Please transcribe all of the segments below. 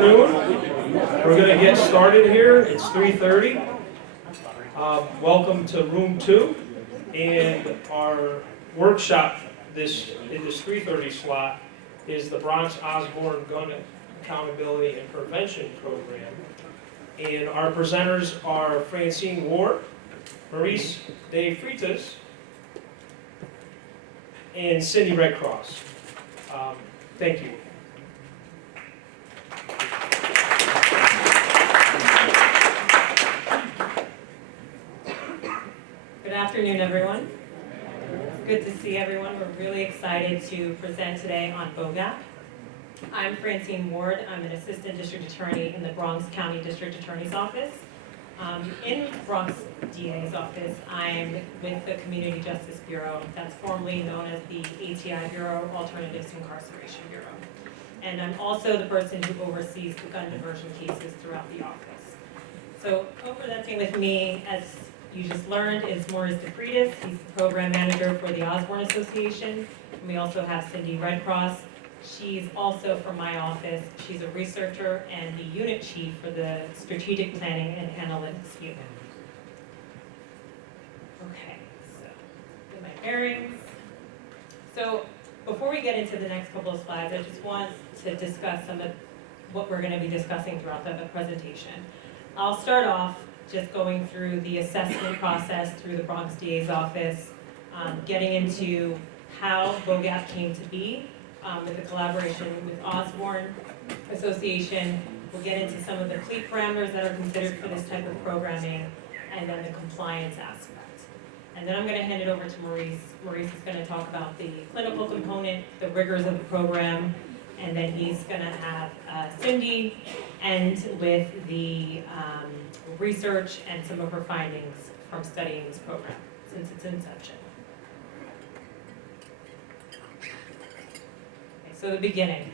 afternoon. We're going to get started here. It's 3:30. Welcome to room 2. And our workshop in this 3:30 slot is the Bronx Osborne Gun Accountability and Prevention Program. And our presenters are Francine Ward, Maurice De Freitas, and Cindy Redcross. Thank you. Good afternoon, everyone. It's good to see everyone. We're really excited to present today on BOGAP. I'm Francine Ward. I'm an Assistant District Attorney in the Bronx County District Attorney's Office. In Bronx DA's office, I'm with the Community Justice Bureau, that's formerly known as the ATI Bureau, Alternatives to Incarceration Bureau. And I'm also the person who oversees the gun diversion cases throughout the office. So co-presenting with me, as you just learned, is Maurice De Freitas. He's the program manager for the Osborne Association. And we also have Cindy Redcross. She's also from my office. She's a researcher and the unit chief for the Strategic Planning and Analytics Unit. Okay, so get my bearings. So before we get into the next couple of slides, I just want to discuss some of what we're going to be discussing throughout the presentation. I'll start off just going through the assessment process through the Bronx DA's office, getting into how BOGAP came to be with the collaboration with Osborne Association. We'll get into some of the CLEAT parameters that are considered for this type of programming, and then the compliance aspect. And then I'm going to hand it over to Maurice. Maurice is going to talk about the clinical component, the rigors of the program, and then he's going to have Cindy end with the research and some of her findings from studying this program since its inception. Okay, so the beginning.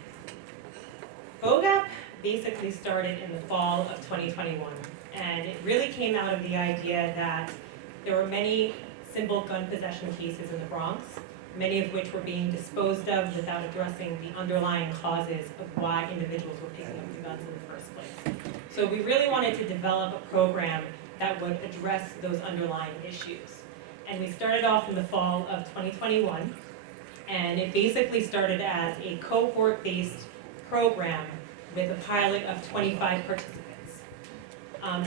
BOGAP basically started in the fall of 2021, and it really came out of the idea that there were many simple gun possession cases in the Bronx, many of which were being disposed of without addressing the underlying causes of why individuals were picking up the guns in the first place. So we really wanted to develop a program that would address those underlying issues. And we started off in the fall of 2021, and it basically started as a cohort-based program with a pilot of 25 participants.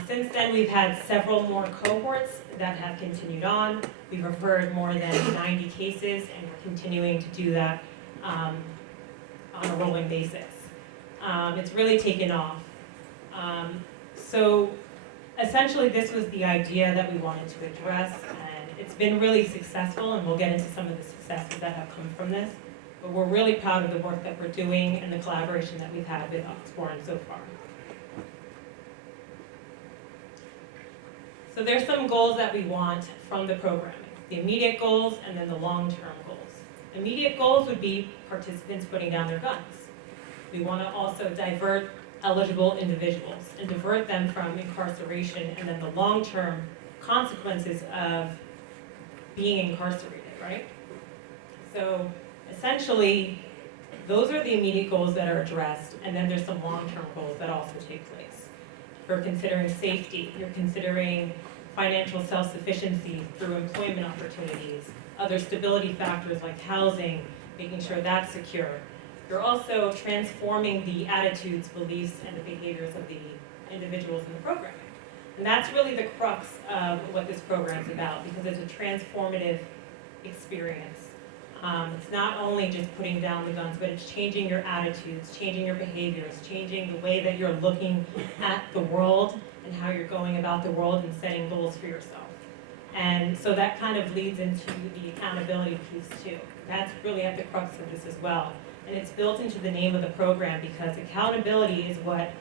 Since then, we've had several more cohorts that have continued on. We've referred more than 90 cases, and we're continuing to do that on a rolling basis. It's really taken off. So essentially, this was the idea that we wanted to address, and it's been really successful, and we'll get into some of the successes that have come from this. But we're really proud of the work that we're doing and the collaboration that we've had with Osborne so far. So there's some goals that we want from the programming. The immediate goals and then the long-term goals. Immediate goals would be participants putting down their guns. We want to also divert eligible individuals and divert them from incarceration and then the long-term consequences of being incarcerated, right? So essentially, those are the immediate goals that are addressed, and then there's some long-term goals that also take place. You're considering safety, you're considering financial self-sufficiency through employment opportunities, other stability factors like housing, making sure that's secure. You're also transforming the attitudes, beliefs, and the behaviors of the individuals in the program. And that's really the crux of what this program's about, because it's a transformative experience. It's not only just putting down the guns, but it's changing your attitudes, changing your behaviors, changing the way that you're looking at the world and how you're going about the world and setting goals for yourself. And so that kind of leads into the accountability piece too. That's really at the crux of this as well. And it's built into the name of the program because accountability is what,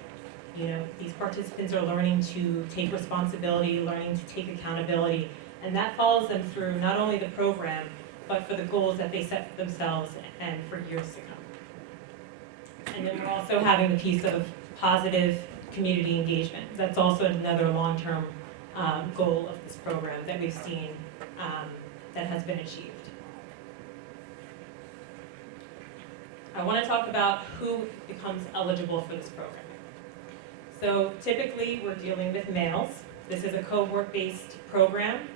these participants are learning to take responsibility, learning to take accountability. And that follows them through not only the program, but for the goals that they set for themselves and for years to come. And then we're also having the piece of positive community engagement. That's also another long-term goal of this program that we've seen that has been achieved. I want to talk about who becomes eligible for this program. So typically, we're dealing with males. This is a cohort-based program.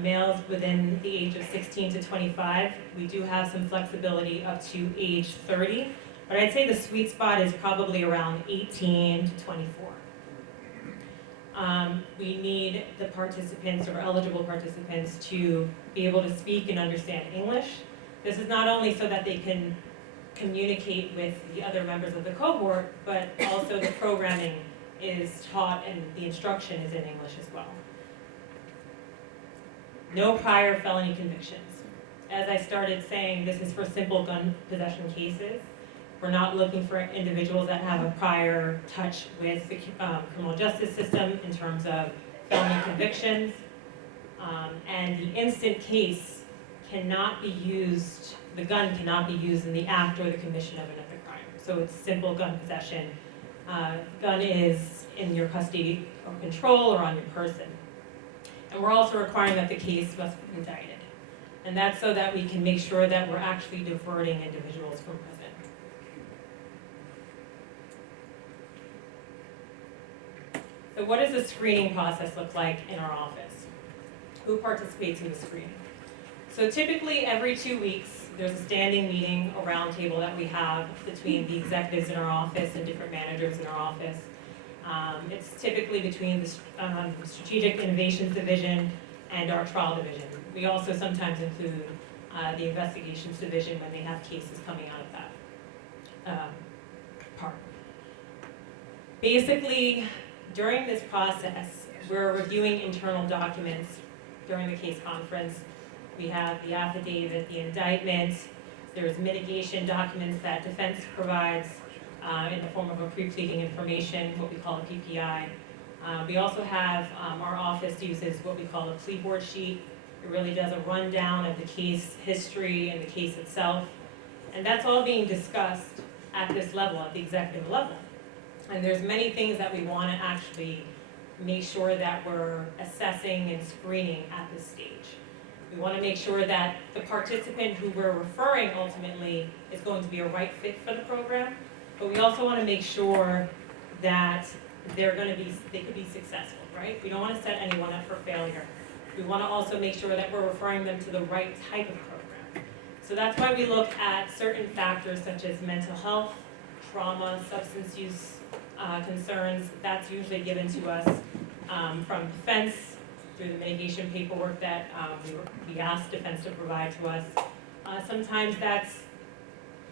Males within the age of 16 to 25. We do have some flexibility up to age 30, but I'd say the sweet spot is probably around 18 to 24. We need the participants or eligible participants to be able to speak and understand English. This is not only so that they can communicate with the other members of the cohort, but also the programming is taught and the instruction is in English as well. No prior felony convictions. As I started saying, this is for simple gun possession cases. We're not looking for individuals that have a prior touch with the criminal justice system in terms of felony convictions. And the instant case cannot be used, the gun cannot be used in the act or the commission of another crime. So it's simple gun possession. Gun is in your custody or control or on your person. And we're also requiring that the case must be indicted. And that's so that we can make sure that we're actually diverting individuals from prison. So what does the screening process look like in our office? Who participates in the screening? So typically every 2 weeks, there's a standing meeting, a roundtable that we have between the executives in our office and different managers in our office. It's typically between the Strategic Innovations Division and our Trial Division. We also sometimes include the Investigations Division when they have cases coming out of that part. Basically, during this process, we're reviewing internal documents during the case conference. We have the affidavit, the indictment, there's mitigation documents that defense provides in the form of a pre-pleading information, what we call a PPI. We also have, our office uses what we call a plea board sheet. It really does a rundown of the case history and the case itself. And that's all being discussed at this level, at the executive level. And there's many things that we want to actually make sure that we're assessing and screening at this stage. We want to make sure that the participant who we're referring ultimately is going to be a right fit for the program, but we also want to make sure that they could be successful, right? We don't want to set anyone up for failure. We want to also make sure that we're referring them to the right type of program. So that's why we look at certain factors such as mental health, trauma, substance use concerns. That's usually given to us from defense through the mitigation paperwork that we ask defense to provide to us. Sometimes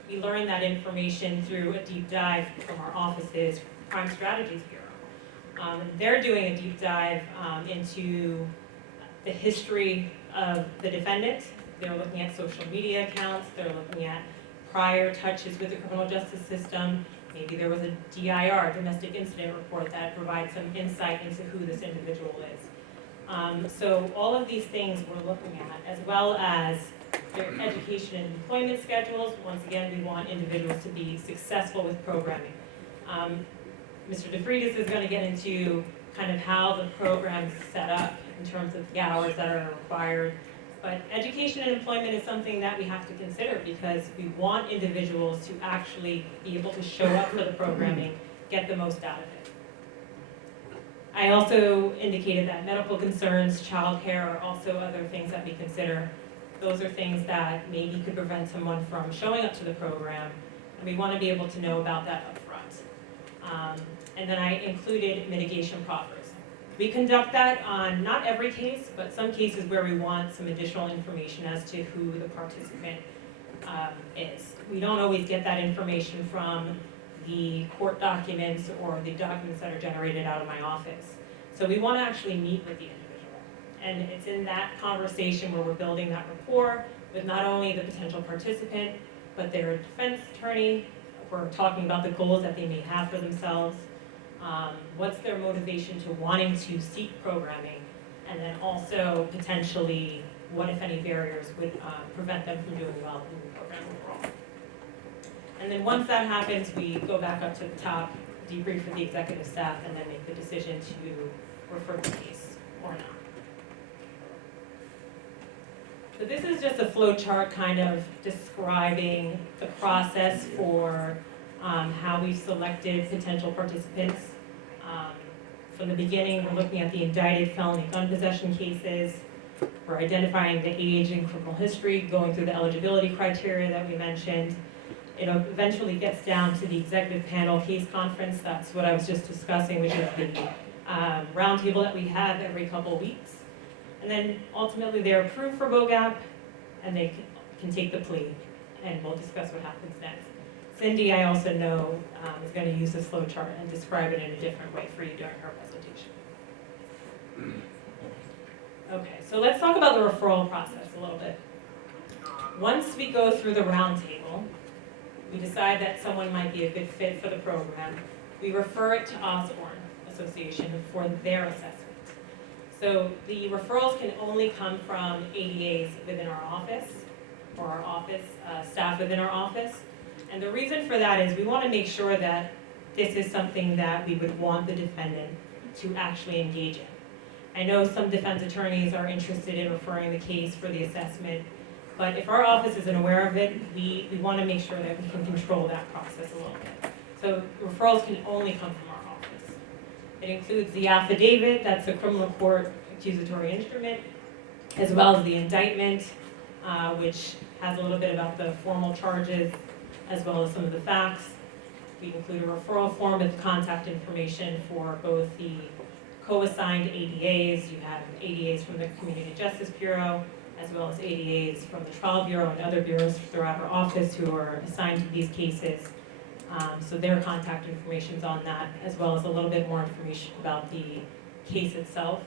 we learn that information through a deep dive from our office's Crime Strategies Bureau. They're doing a deep dive into the history of the defendant. They're looking at social media accounts. They're looking at prior touches with the criminal justice system. Maybe there was a DIR, domestic incident report, that provides some insight into who this individual is. So all of these things we're looking at, as well as their education and employment schedules. Once again, we want individuals to be successful with programming. Mr. DeFreitas is going to get into kind of how the program's set up in terms of the hours that are required. But education and employment is something that we have to consider because we want individuals to actually be able to show up for the programming, get the most out of it. I also indicated that medical concerns, childcare are also other things that we consider. Those are things that maybe could prevent someone from showing up to the program, and we want to be able to know about that up front. And then I included mitigation proffers. We conduct that on not every case, but some cases where we want some additional information as to who the participant is. We don't always get that information from the court documents or the documents that are generated out of my office. So we want to actually meet with the individual. And it's in that conversation where we're building that rapport with not only the potential participant, but their defense attorney. We're talking about the goals that they may have for themselves. What's their motivation to wanting to seek programming, and then also potentially what, if any, barriers would prevent them from doing well in the program overall. And then once that happens, we go back up to the top, debrief with the executive staff, and then make the decision to refer the case or not. So this is just a flow chart kind of describing the process for how we've selected potential participants. From the beginning, we're looking at the indicted felony gun possession cases. We're identifying the age and criminal history, going through the eligibility criteria that we mentioned. It eventually gets down to the executive panel case conference. That's what I was just discussing, which is the roundtable that we have every couple of weeks. And then ultimately they're approved for BOGAP and they can take the plea, and we'll discuss what happens next. Cindy, I also know, is going to use the flow chart and describe it in a different way for you during her presentation. Okay, so let's talk about the referral process a little bit. Once we go through the roundtable, we decide that someone might be a good fit for the program. We refer it to Osborne Association for their assessment. So the referrals can only come from ADAs within our office, or our office staff within our office. And the reason for that is we want to make sure that this is something that we would want the defendant to actually engage in. I know some defense attorneys are interested in referring the case for the assessment, but if our office isn't aware of it, we want to make sure that we can control that process a little bit. So referrals can only come from our office. It includes the affidavit, that's the criminal court accusatory instrument, as well as the indictment, which has a little bit about the formal charges, as well as some of the facts. We include a referral form with contact information for both the co-assigned ADAs. You have ADAs from the Community Justice Bureau, as well as ADAs from the Trial Bureau and other bureaus throughout our office who are assigned to these cases. So their contact information is on that, as well as a little bit more information about the case itself.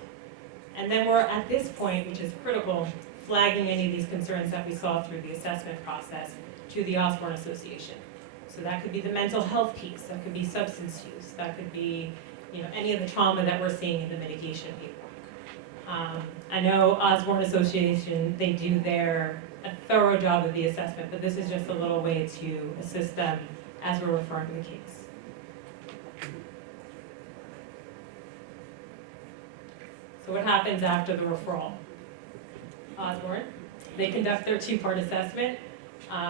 And then we're at this point, which is critical, flagging any of these concerns that we saw through the assessment process to the Osborne Association. So that could be the mental health piece, that could be substance use, that could be any of the trauma that we're seeing in the mitigation paperwork. I know Osborne Association, they do a thorough job of the assessment, but this is just a little way to assist them as we're referring the case. So what happens after the referral? Osborne, they conduct their two-part assessment.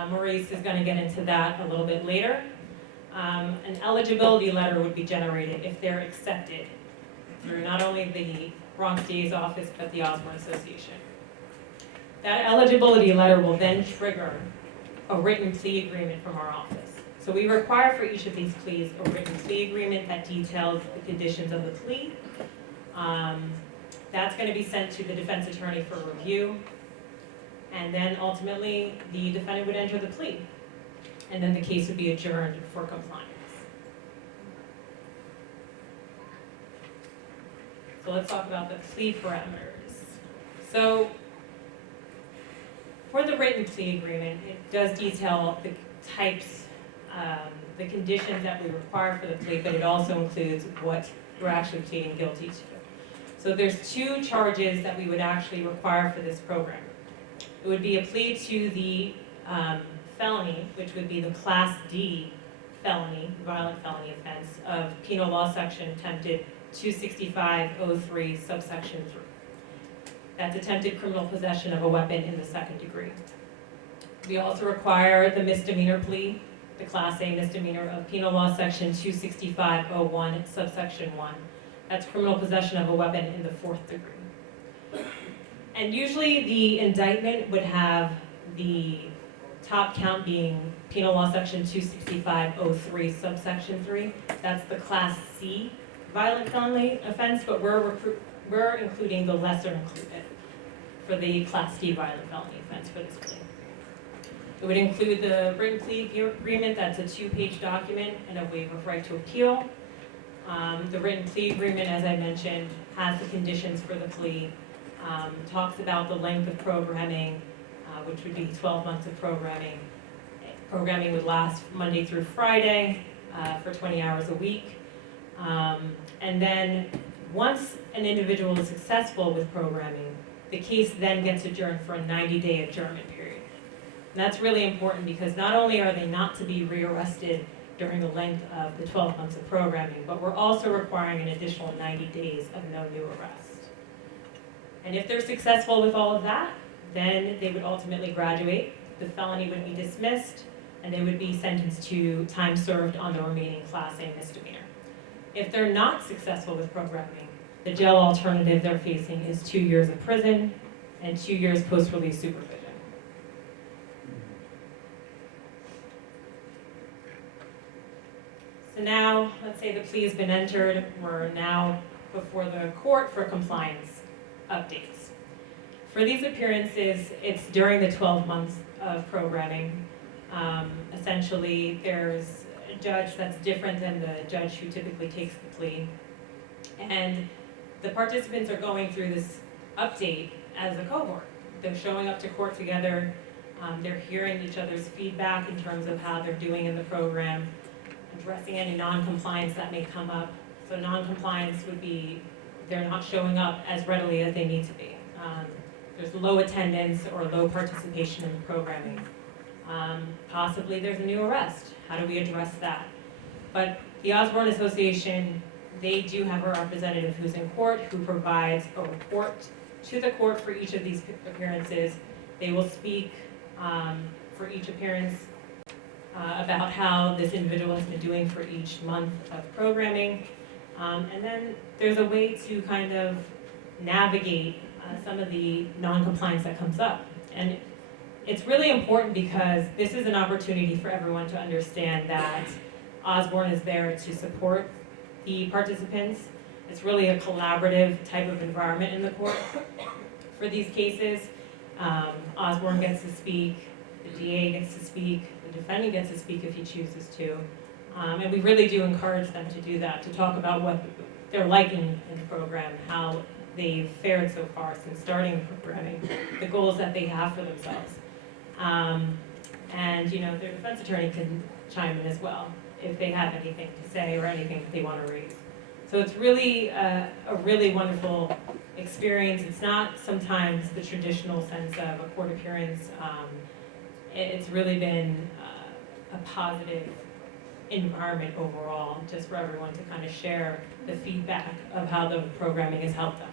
Maurice is going to get into that a little bit later. An eligibility letter would be generated if they're accepted through not only the Bronx DA's office, but the Osborne Association. That eligibility letter will then trigger a written plea agreement from our office. So we require for each of these pleas a written plea agreement that details the conditions of the plea. That's going to be sent to the defense attorney for review. And then ultimately, the defendant would enter the plea. And then the case would be adjourned for compliance. So let's talk about the plea parameters. So for the written plea agreement, it does detail the types, the conditions that we require for the plea, but it also includes what we're actually pleading guilty to. So there's two charges that we would actually require for this program. It would be a plea to the felony, which would be the Class D felony, violent felony offense of Penal Law Section attempted 265.03 subsection 3. That's attempted criminal possession of a weapon in the second degree. We also require the misdemeanor plea, the Class A misdemeanor of Penal Law Section 265.01 subsection 1. That's criminal possession of a weapon in the fourth degree. And usually the indictment would have the top count being Penal Law Section 265.03 subsection 3. That's the Class C violent felony offense, but we're including the lesser included for the Class D violent felony offense for this plea. It would include the written plea agreement, that's a 2-page document, and a waiver of right to appeal. The written plea agreement, as I mentioned, has the conditions for the plea, talks about the length of programming, which would be 12 months of programming. Programming would last Monday through Friday for 20 hours a week. And then once an individual is successful with programming, the case then gets adjourned for a 90-day adjournment period. And that's really important because not only are they not to be rearrested during the length of the 12 months of programming, but we're also requiring an additional 90 days of no new arrest. And if they're successful with all of that, then they would ultimately graduate, the felony would be dismissed, and they would be sentenced to time served on the remaining Class A misdemeanor. If they're not successful with programming, the jail alternative they're facing is 2 years of prison and 2 years post-release supervision. So now, let's say the plea has been entered, we're now before the court for compliance updates. For these appearances, it's during the 12 months of programming. Essentially, there's a judge that's different than the judge who typically takes the plea. And the participants are going through this update as a cohort. They're showing up to court together, they're hearing each other's feedback in terms of how they're doing in the program, addressing any non-compliance that may come up. So non-compliance would be they're not showing up as readily as they need to be. There's low attendance or low participation in the programming. Possibly there's a new arrest. How do we address that? But the Osborne Association, they do have a representative who's in court who provides a report to the court for each of these appearances. They will speak for each appearance about how this individual has been doing for each month of programming. And then there's a way to kind of navigate some of the non-compliance that comes up. And it's really important because this is an opportunity for everyone to understand that Osborne is there to support the participants. It's really a collaborative type of environment in the court for these cases. Osborne gets to speak, the DA gets to speak, the defendant gets to speak if he chooses to. And we really do encourage them to do that, to talk about what they're liking in the program, how they've fared so far since starting programming, the goals that they have for themselves. And their defense attorney can chime in as well if they have anything to say or anything that they want to raise. So it's really a really wonderful experience. It's not sometimes the traditional sense of a court appearance. It's really been a positive environment overall, just for everyone to kind of share the feedback of how the programming has helped them.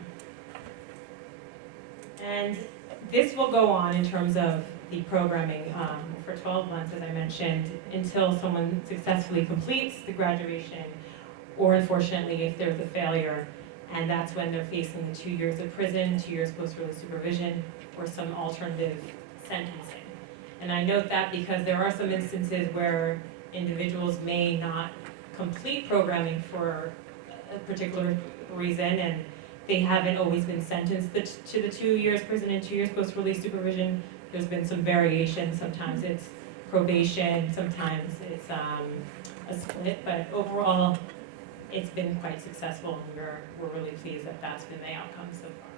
And this will go on in terms of the programming for 12 months, as I mentioned, until someone successfully completes the graduation, or unfortunately, if there's a failure, and that's when they're facing the 2 years of prison, 2 years post-release supervision, or some alternative sentencing. And I note that because there are some instances where individuals may not complete programming for a particular reason, and they haven't always been sentenced to the 2 years prison and 2 years post-release supervision. There's been some variation. Sometimes it's probation, sometimes it's a split, but overall, it's been quite successful, and we're really pleased that that's been the outcome so far.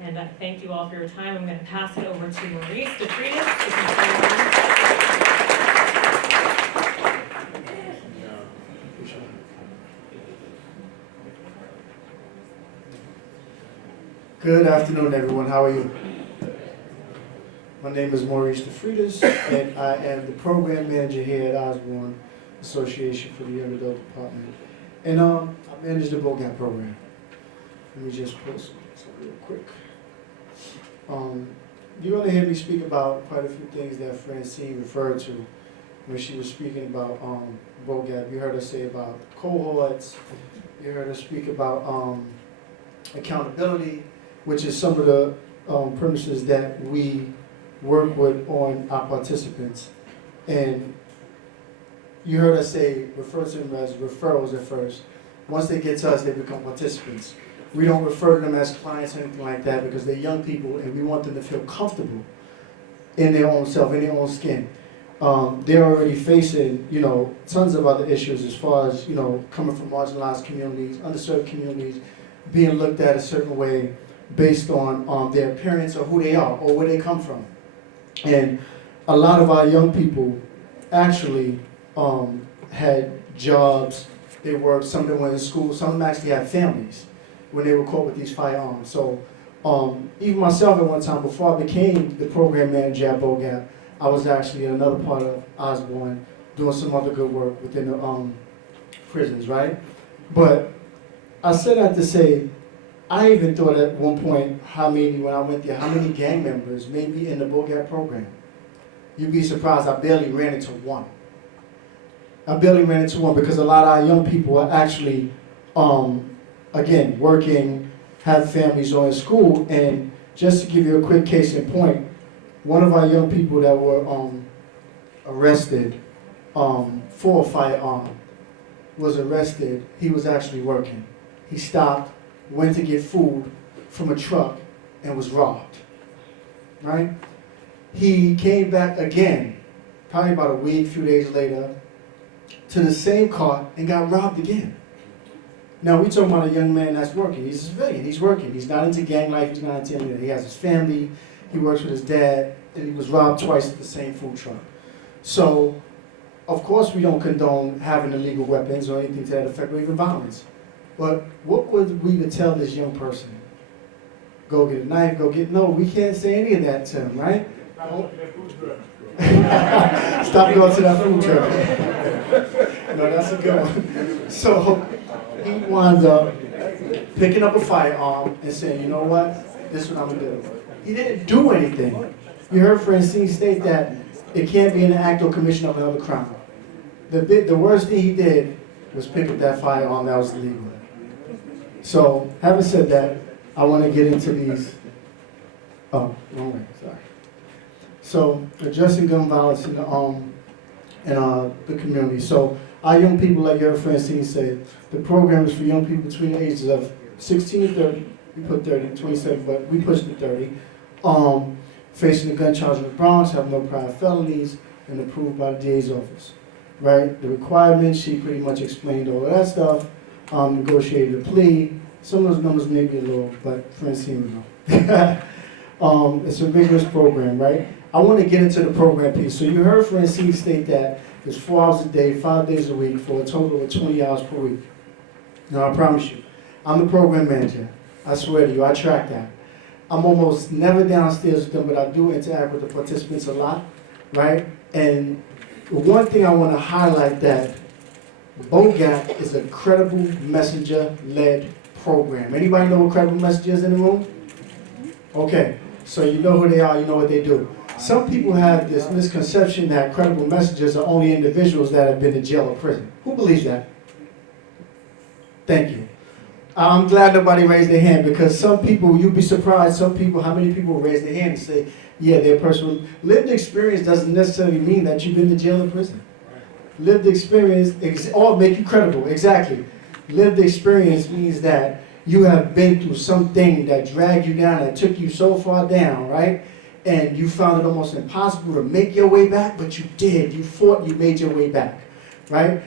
And I thank you all for your time. I'm going to pass it over to Maurice DeFreitas to continue. Good afternoon, everyone. How are you? My name is Maurice DeFreitas, and I am the program manager here at Osborne Association for the Young Adult Department. And I manage the BOGAP program. Let me just pull some real quick. You're going to hear me speak about quite a few things that Francine referred to when she was speaking about BOGAP. You heard her say about cohorts. You heard her speak about accountability, which is some of the premises that we work with on our participants. And you heard us refer to them as referrals at first. Once they get to us, they become participants. We don't refer to them as clients or anything like that because they're young people and we want them to feel comfortable in their own self, in their own skin. They're already facing, tons of other issues as far as, coming from marginalized communities, underserved communities, being looked at a certain way based on their appearance or who they are or where they come from. And a lot of our young people actually had jobs, they worked, some of them went to school, some of them actually had families when they were caught with these firearms. So even myself at one time, before I became the program manager at BOGAP, I was actually in another part of Osborne doing some other good work within the prisons, right? But I said that to say, I even thought at one point when I went there, how many gang members may be in the BOGAT program. You'd be surprised, I barely ran into one. Because a lot of our young people are actually, again, working, have families or in school. And just to give you a quick case in point, one of our young people that were arrested for a firearm was arrested. He was actually working. He stopped, went to get food from a truck, and was robbed. Right? He came back again, probably about a week, few days later, to the same car and got robbed again. Now, we're talking about a young man that's working. He's a civilian. He's working. He's not into gang life. He's not into anything. He has his family. He works with his dad. And he was robbed twice at the same food truck. So, of course, we don't condone having illegal weapons or anything to that effect, or even violence. But what would we to tell this young person? Go get a knife, no, we can't say any of that to him, right? Stop going to that food truck. No, that's a good one. So he winds up picking up a firearm and saying, you know what, this is what I'm gonna do. He didn't do anything. You heard Francine state that it can't be an act or commission of another crime. The worst thing he did was pick up that firearm that was illegal. So, having said that, I want to get into these. Oh, wrong way, sorry. So, addressing gun violence in the community. So, our young people, like your Francine said, the program is for young people between the ages of 16 to 30. We put 30, 27, but we pushed to 30. Facing a gun charge in the Bronx, have no prior felonies, and approved by the DA's office. Right? The requirements, she pretty much explained all of that stuff. Negotiated a plea. Some of those numbers may be a little, but Francine will know. It's a rigorous program, right? I want to get into the program piece. So you heard Francine state that it's 4 hours a day, 5 days a week, for a total of 20 hours per week. Now, I promise you, I'm the program manager. I swear to you, I track that. I'm almost never downstairs with them, but I do interact with the participants a lot, right? And one thing I want to highlight that BOGAT is a credible messenger-led program. Anybody know what credible messenger is in the room? Okay, so you know who they are, you know what they do. Some people have this misconception that credible messengers are only individuals that have been to jail or prison. Who believes that? Thank you. I'm glad nobody raised their hand, because some people, you'd be surprised, how many people raise their hand and say, yeah, they're personal. Lived experience doesn't necessarily mean that you've been to jail or prison. Lived experience, or make you credible, exactly. Lived experience means that you have been through something that dragged you down, that took you so far down, right? And you found it almost impossible to make your way back, but you did. You fought, you made your way back, right?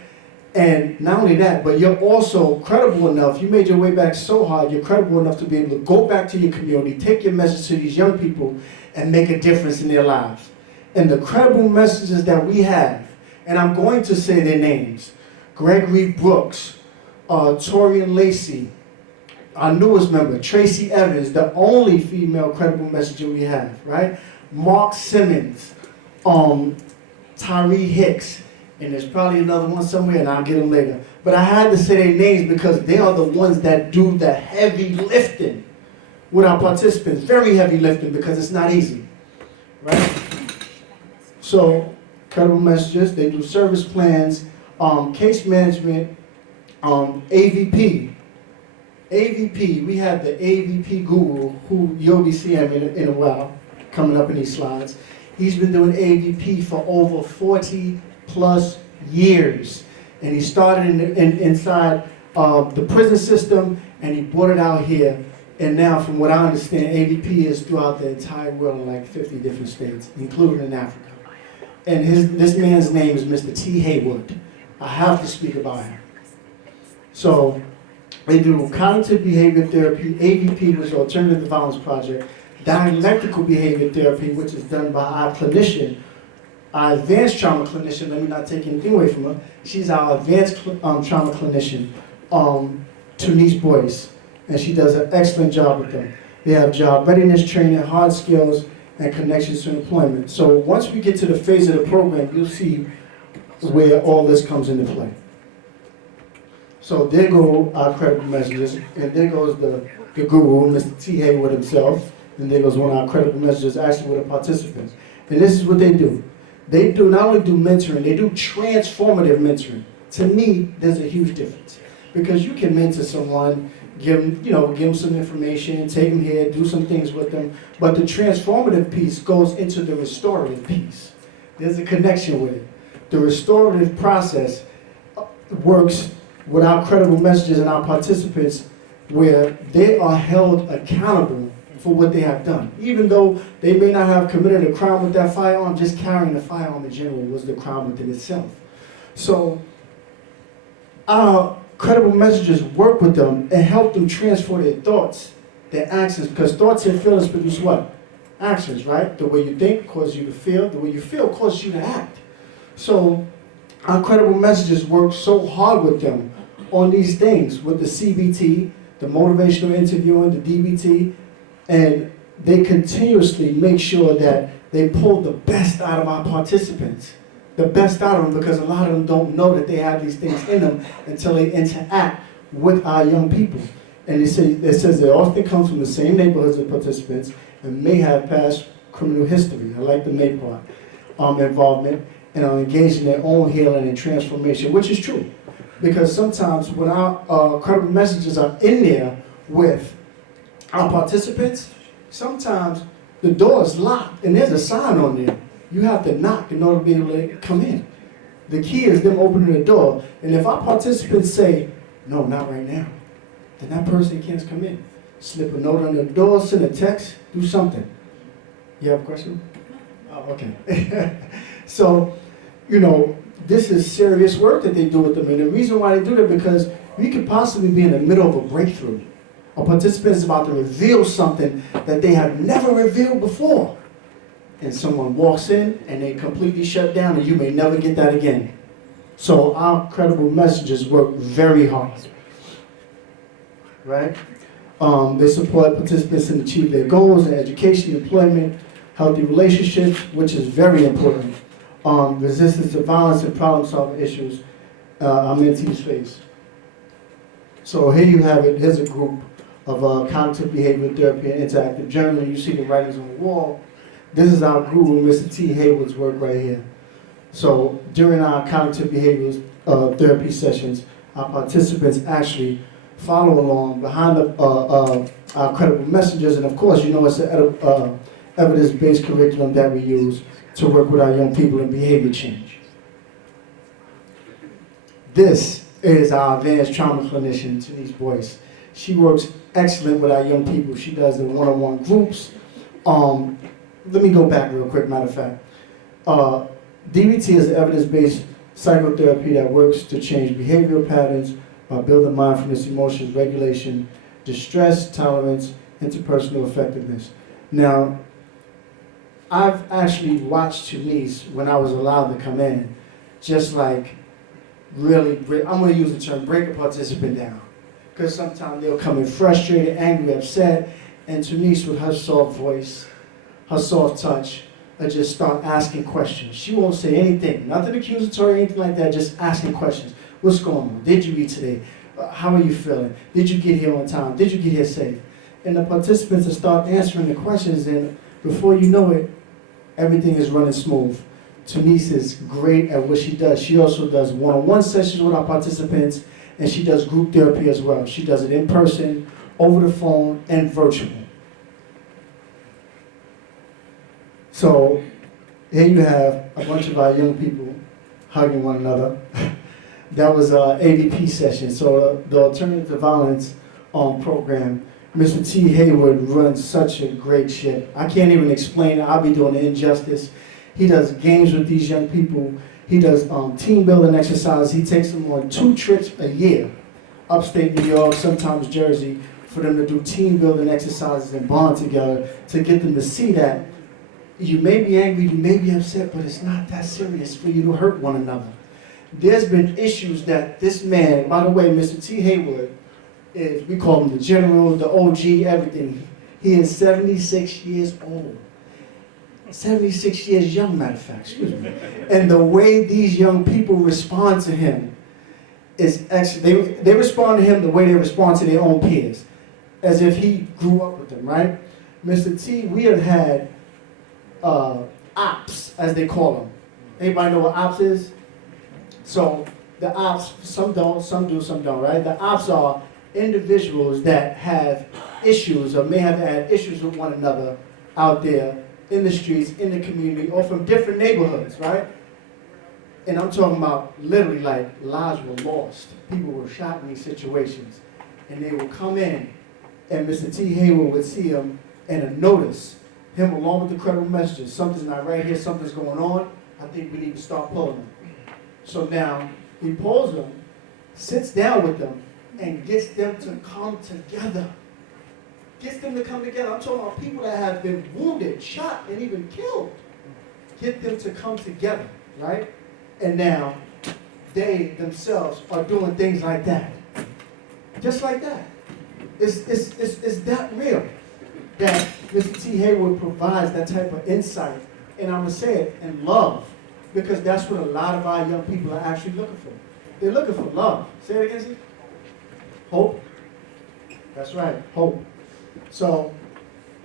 And not only that, but you're also credible enough, you made your way back so hard, you're credible enough to be able to go back to your community, take your message to these young people, and make a difference in their lives. And the credible messages that we have, and I'm going to say their names: Gregory Brooks, Torian Lacey, our newest member, Tracy Evans, the only female credible messenger we have, right? Mark Simmons, Tyree Hicks, and there's probably another one somewhere, and I'll get them later. But I had to say their names because they are the ones that do the heavy lifting with our participants. Very heavy lifting, because it's not easy, right? So, credible messages, they do service plans, case management, AVP. AVP, we have the AVP guru, who you'll be seeing in a while, coming up in these slides. He's been doing AVP for over 40 plus years. And he started inside the prison system, and he brought it out here. And now, from what I understand, AVP is throughout the entire world in like 50 different states, including in Africa. And this man's name is Mr. T. Haywood. I have to speak about him. So, they do cognitive behavior therapy, AVP, which is Alternative Violence Project, dialectical behavior therapy, which is done by our clinician, our advanced trauma clinician. Let me not take anything away from her. She's our advanced trauma clinician, Tunice Boyce, and she does an excellent job with them. They have job readiness training, hard skills, and connections to employment. So once we get to the phase of the program, you'll see where all this comes into play. So there go our credible messages, and there goes the guru, Mr. T. Haywood himself, and there goes one of our credible messages actually with the participants. And this is what they do. They do not only do mentoring, they do transformative mentoring. To me, there's a huge difference. Because you can mentor someone, give them some information, take them here, do some things with them, but the transformative piece goes into the restorative piece. There's a connection with it. The restorative process works with our credible messages and our participants where they are held accountable for what they have done. Even though they may not have committed a crime with that firearm, just carrying the firearm in general was the crime within itself. So our credible messages work with them and help them transfer their thoughts, their actions, because thoughts and feelings produce what? Actions, right? The way you think causes you to feel, the way you feel causes you to act. So our credible messages work so hard with them on these things, with the CBT, the motivational interviewing, the DBT, and they continuously make sure that they pull the best out of our participants. The best out of them, because a lot of them don't know that they have these things in them until they interact with our young people. And it says they often come from the same neighborhoods of participants and may have past criminal history. I like the may part, involvement, and are engaged in their own healing and transformation, which is true. Because sometimes when our credible messages are in there with our participants, sometimes the door is locked and there's a sign on there. You have to knock in order to be able to come in. The key is them opening the door. And if our participants say, no, not right now, then that person can't come in. Slip a note on the door, send a text, do something. You have a question? Oh, okay. So, this is serious work that they do with them. And the reason why they do that, because we could possibly be in the middle of a breakthrough. A participant is about to reveal something that they have never revealed before. And someone walks in and they completely shut down and you may never get that again. So our credible messages work very hard. Right? They support participants in achieving their goals in education, employment, healthy relationships, which is very important. Resistance to violence and problem-solving issues our mentees face. So here you have it. Here's a group of cognitive behavioral therapy and interactive journaling. You see the writings on the wall. This is our guru, Mr. T. Haywood's work right here. So during our cognitive behavioral therapy sessions, our participants actually follow along behind our credible messages. And of course, it's an evidence-based curriculum that we use to work with our young people in behavior change. This is our advanced trauma clinician, Denise Boyce. She works excellent with our young people. She does the one-on-one groups. Let me go back real quick, matter of fact. DBT is evidence-based psychotherapy that works to change behavioral patterns by building mindfulness, emotions, regulation, distress, tolerance, interpersonal effectiveness. Now, I've actually watched Denise when I was allowed to come in, just like really, I'm going to use the term, break a participant down. Because sometimes they'll come in frustrated, angry, upset, and Denise with her soft voice, her soft touch, or just start asking questions. She won't say anything, nothing accusatory, anything like that, just asking questions. What's going on? Did you eat today? How are you feeling? Did you get here on time? Did you get here safe? And the participants will start answering the questions, and before you know it, everything is running smooth. Denise is great at what she does. She also does one-on-one sessions with our participants, and she does group therapy as well. She does it in person, over the phone, and virtual. So here you have a bunch of our young people hugging one another. That was an AVP session. So the Alternative to Violence program, Mr. T. Haywood runs such a great ship. I can't even explain it. I'll be doing it injustice. He does games with these young people. He does team building exercises. He takes them on 2 trips a year, upstate New York, sometimes Jersey, for them to do team building exercises and bond together to get them to see that you may be angry, you may be upset, but it's not that serious for you to hurt one another. There's been issues that this man, by the way, Mr. T. Haywood, we call him the general, the OG, everything. He is 76 years old. 76 years young, matter of fact, excuse me. And the way these young people respond to him is actually, they respond to him the way they respond to their own peers, as if he grew up with them, right? Mr. T, we have had ops, as they call them. Anybody know what ops is? So the ops, some don't, some do, some don't, right? The ops are individuals that have issues or may have had issues with one another out there in the streets, in the community, or from different neighborhoods, right? And I'm talking about literally like lives were lost. People were shot in these situations. And they would come in, and Mr. T. Hayward would see them and a notice, him along with the credible messages. Something's not right here, something's going on. I think we need to start pulling them. So now he pulls them, sits down with them, and gets them to come together. Gets them to come together. I'm talking about people that have been wounded, shot, and even killed. Get them to come together, right? And now they themselves are doing things like that. Just like that. It's that real that Mr. T. Hayward provides that type of insight. And I'm going to say it, and love. Because that's what a lot of our young people are actually looking for. They're looking for love. Say it again, see? Hope. That's right, hope. So,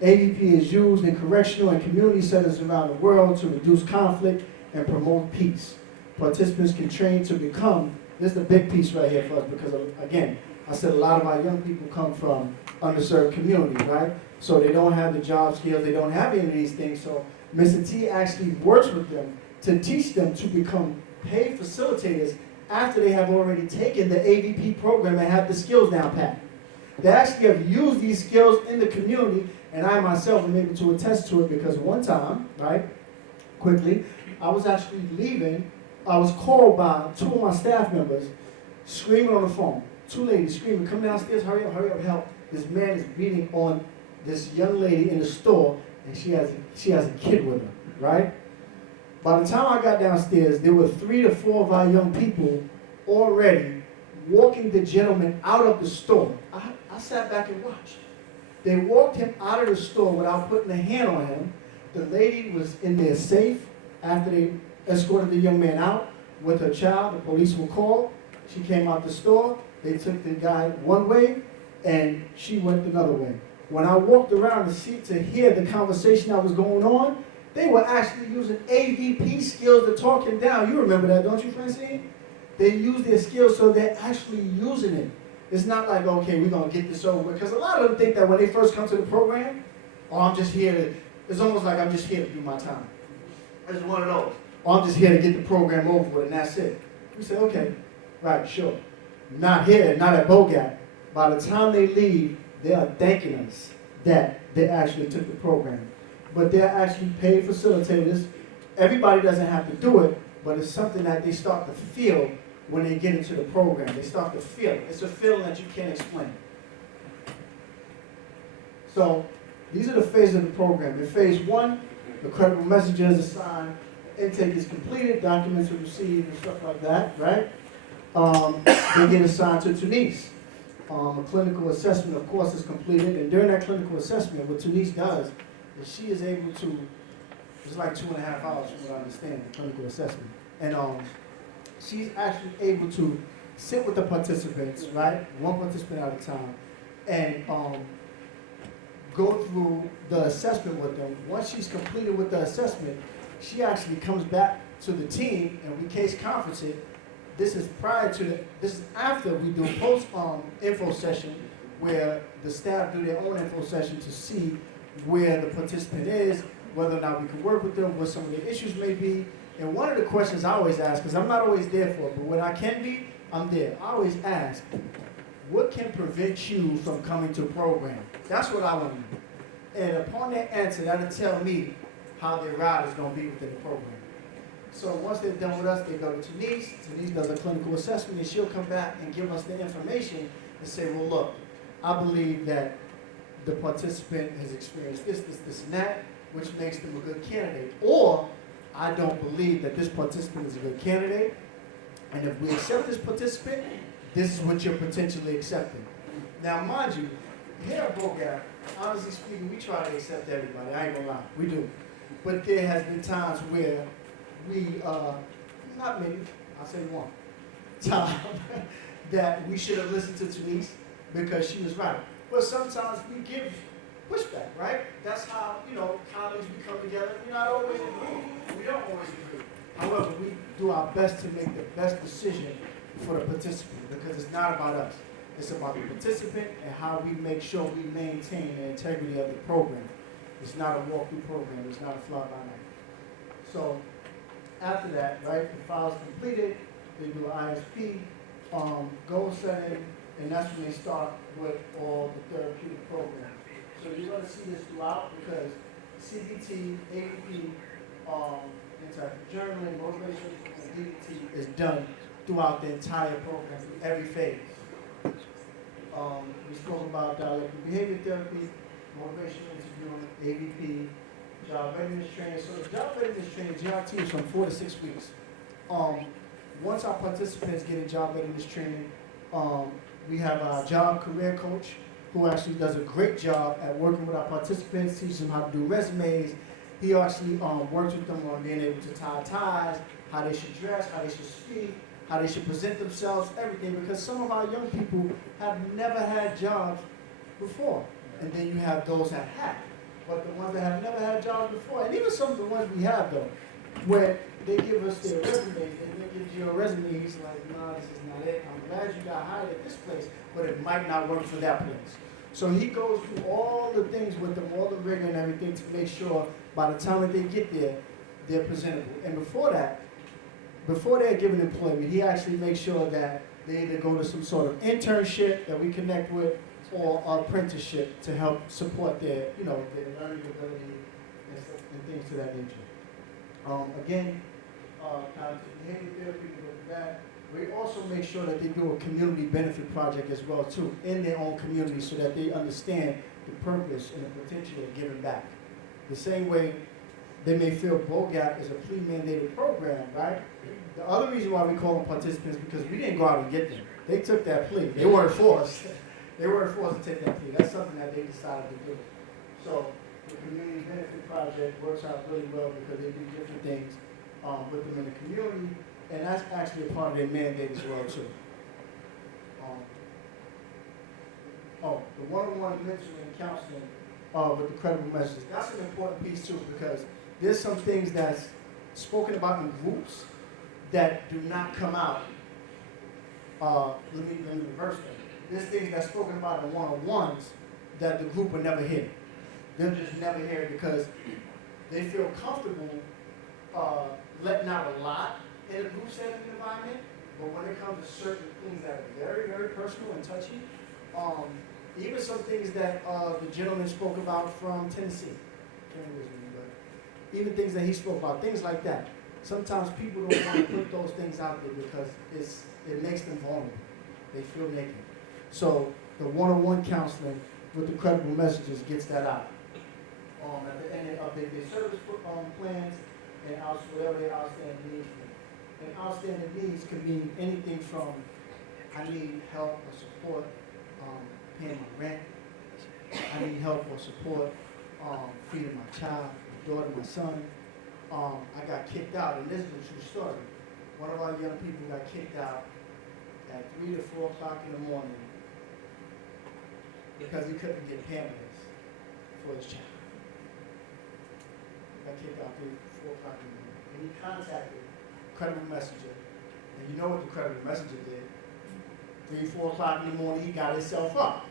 AVP is used in correctional and community settings around the world to reduce conflict and promote peace. Participants can train to become, this is the big piece right here for us, because again, I said a lot of our young people come from underserved communities, right? So they don't have the job skills, they don't have any of these things. So Mr. T actually works with them to teach them to become paid facilitators after they have already taken the AVP program and have the skills down pat. They actually have used these skills in the community, and I myself am able to attest to it because one time, right, quickly, I was actually leaving. I was called by two of my staff members screaming on the phone. Two ladies screaming, come downstairs, hurry up, help. This man is beating on this young lady in the store, and she has a kid with her, right? By the time I got downstairs, there were 3 to 4 of our young people already walking the gentleman out of the store. I sat back and watched. They walked him out of the store without putting a hand on him. The lady was in there safe after they escorted the young man out with her child. The police were called. She came out the store. They took the guy one way, and she went another way. When I walked around to hear the conversation that was going on, they were actually using AVP skills to talk him down. You remember that, don't you, Francine? They use their skills, so they're actually using it. It's not like, okay, we're going to get this over with. Because a lot of them think that when they first come to the program, oh, I'm just here to, it's almost like I'm just here to do my time. It's one of those. Oh, I'm just here to get the program over with, and that's it. We say, okay, right, sure. Not here, not at BOGAP. By the time they leave, they are thanking us that they actually took the program. But they're actually paid facilitators. Everybody doesn't have to do it, but it's something that they start to feel when they get into the program. They start to feel it. It's a feeling that you can't explain. So these are the phases of the program. In phase 1, the credible messenger is assigned, intake is completed, documents are received, and stuff like that, right? They get assigned to Tunise. A clinical assessment, of course, is completed, and during that clinical assessment, what Tunise does is she is able to, it's like 2.5 hours from what I understand, the clinical assessment. And she's actually able to sit with the participants, right? One participant at a time, and go through the assessment with them. Once she's completed with the assessment, she actually comes back to the team and we case conference it. This is this is after we do a post info session where the staff do their own info session to see where the participant is, whether or not we can work with them, what some of the issues may be. And one of the questions I always ask, because I'm not always there for it, but when I can be, I'm there. I always ask, what can prevent you from coming to a program? That's what I want to know. And upon that answer, that'll tell me how their ride is going to be within the program. So once they're done with us, they go to Tunise. Tunise does a clinical assessment, and she'll come back and give us the information and say, well, look, I believe that the participant has experienced this, and that, which makes them a good candidate. Or, I don't believe that this participant is a good candidate, and if we accept this participant, this is what you're potentially accepting. Now, mind you, here at BOGAP, honestly speaking, we try to accept everybody. I ain't gonna lie, we do. But there has been times where we, not many, I'll say one, time that we should have listened to Denise because she was right. But sometimes we give pushback, right? That's how, colleagues, we come together. We're not always agree. We don't always agree. However, we do our best to make the best decision for the participant because it's not about us. It's about the participant and how we make sure we maintain the integrity of the program. It's not a walkthrough program. It's not a fly-by-night. So after that, right, the file's completed. They do an ISP, goal setting, and that's when they start with all the therapeutic programs. So you're going to see this throughout because CBT, AAP, interactive journaling, motivation, and DBT is done throughout the entire program, through every phase. We spoke about dialectical behavior therapy, motivational interviewing, ABP, job readiness training. So the job readiness training, JRT, is from 4 to 6 weeks. Once our participants get in job readiness training, we have our job career coach who actually does a great job at working with our participants, teaches them how to do resumes. He actually works with them on being able to tie ties, how they should dress, how they should speak, how they should present themselves, everything, because some of our young people have never had jobs before. And then you have those that have. But the ones that have never had jobs before, and even some of the ones we have though, where they give us their resumes, and they give you a resume, he's like, nah, this is not it. I'm glad you got hired at this place, but it might not work for that place. So he goes through all the things with them, all the rigor and everything to make sure by the time that they get there, they're presentable. And before that, before they're given employment, he actually makes sure that they either go to some sort of internship that we connect with or apprenticeship to help support their, their learning ability and things to that nature. Again, cognitive behavior therapy, we look at that. We also make sure that they do a community benefit project as well too, in their own community so that they understand the purpose and the potential of giving back. The same way they may feel BOGAP is a plea-mandated program, right? The other reason why we call them participants is because we didn't go out and get them. They took that plea. They weren't forced. They weren't forced to take that plea. That's something that they decided to do. So the community benefit project works out really well because they do different things with them in the community, and that's actually a part of their mandate as well too. The one-on-one mentoring and counseling with the credible messages. That's an important piece too because there's some things that's spoken about in groups that do not come out. Let me reverse that. There's things that's spoken about in one-on-ones that the group will never hear. They'll just never hear it because they feel comfortable letting out a lot in a group setting environment, but when it comes to certain things that are very, very personal and touchy, even some things that the gentleman spoke about from Tennessee, even things that he spoke about, things like that. Sometimes people don't want to put those things out there because it makes them vulnerable. They feel naked. So the one-on-one counseling with the credible messages gets that out. At the end, they update their service plans and whatever their outstanding needs are. And outstanding needs could mean anything from I need help or support paying my rent. I need help or support feeding my child, my daughter, my son. I got kicked out, and this is a true story. One of our young people got kicked out at 3 to 4 o'clock in the morning because he couldn't get pamphlets for his child. Got kicked out 3 to 4 o'clock in the morning. And he contacted Credible Messenger. And you know what the Credible Messenger did? 3, 4 o'clock in the morning, he got himself up